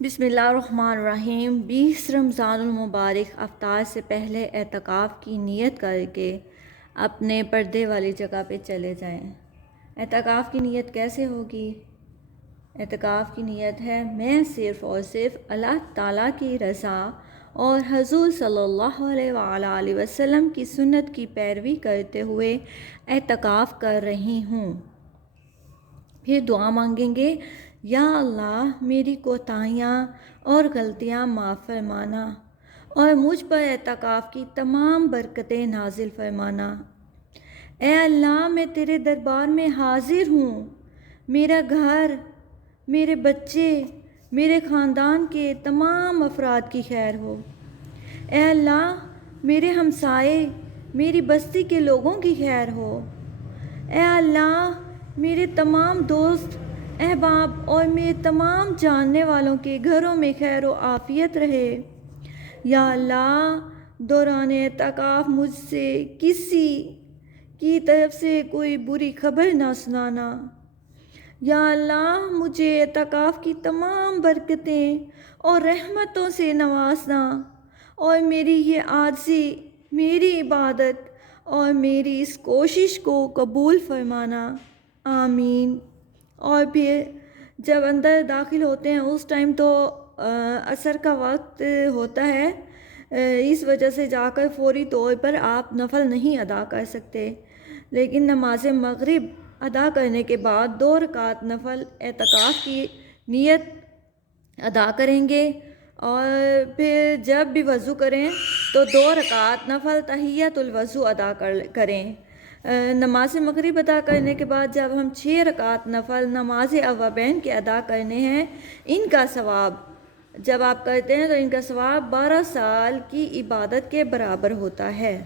بسم اللہ الرحمن الرحیم۔ 20 رمضان المبارک افطار سے پہلے اعتکاف کی نیت کر کے اپنے پردے والی جگہ پہ چلے جائیں۔ اعتکاف کی نیت کیسے ہوگی؟ اعتکاف کی نیت ہے میں صرف اور صرف اللہ تعالیٰ کی رضا اور حضور صلی اللہ علیہ وآلہ وسلم کی سنت کی پیروی کرتے ہوئے اعتکاف کر رہی ہوں۔ پھر دعا مانگیں گے، یا اللہ میری کوتاہیاں اور غلطیاں معاف فرمانا اور مجھ پر اعتکاف کی تمام برکتیں نازل فرمانا۔ اے اللہ میں تیرے دربار میں حاضر ہوں، میرا گھر، میرے بچے، میرے خاندان کے تمام افراد کی خیر ہو۔ اے اللہ میرے ہمسائے، میری بستی کے لوگوں کی خیر ہو۔ اے اللہ میرے تمام دوست احباب اور میرے تمام جاننے والوں کے گھروں میں خیر و عافیت رہے۔ یا اللہ دوران اعتکاف مجھ سے کسی کی طرف سے کوئی بری خبر نہ سنانا۔ یا اللہ مجھے اعتکاف کی تمام برکتیں اور رحمتوں سے نوازنا اور میری یہ عاجزی، میری عبادت اور میری اس کوشش کو قبول فرمانا، آمین۔ اور پھر جب اندر داخل ہوتے ہیں اس ٹائم تو عصر کا وقت ہوتا ہے، اس وجہ سے جا کر فوری طور پر آپ نفل نہیں ادا کر سکتے، لیکن نماز مغرب ادا کرنے کے بعد 2 رکعت نفل اعتکاف کی نیت ادا کریں گے، اور پھر جب بھی وضو کریں تو 2 رکعت نفل تحیۃ الوضو ادا کریں۔ نماز مغرب ادا کرنے کے بعد جب ہم 6 رکعت نفل نماز اوابین کے ادا کرنے ہیں، ان کا ثواب جب آپ کرتے ہیں تو ان کا ثواب 12 سال کی عبادت کے برابر ہوتا ہے۔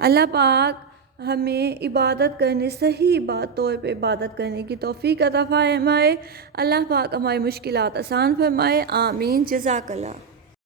اللہ پاک ہمیں عبادت کرنے، صحیح طور پہ عبادت کرنے کی توفیق عطا فرمائے۔ اللہ پاک ہماری مشکلات آسان فرمائے، آمین۔ جزاک اللہ۔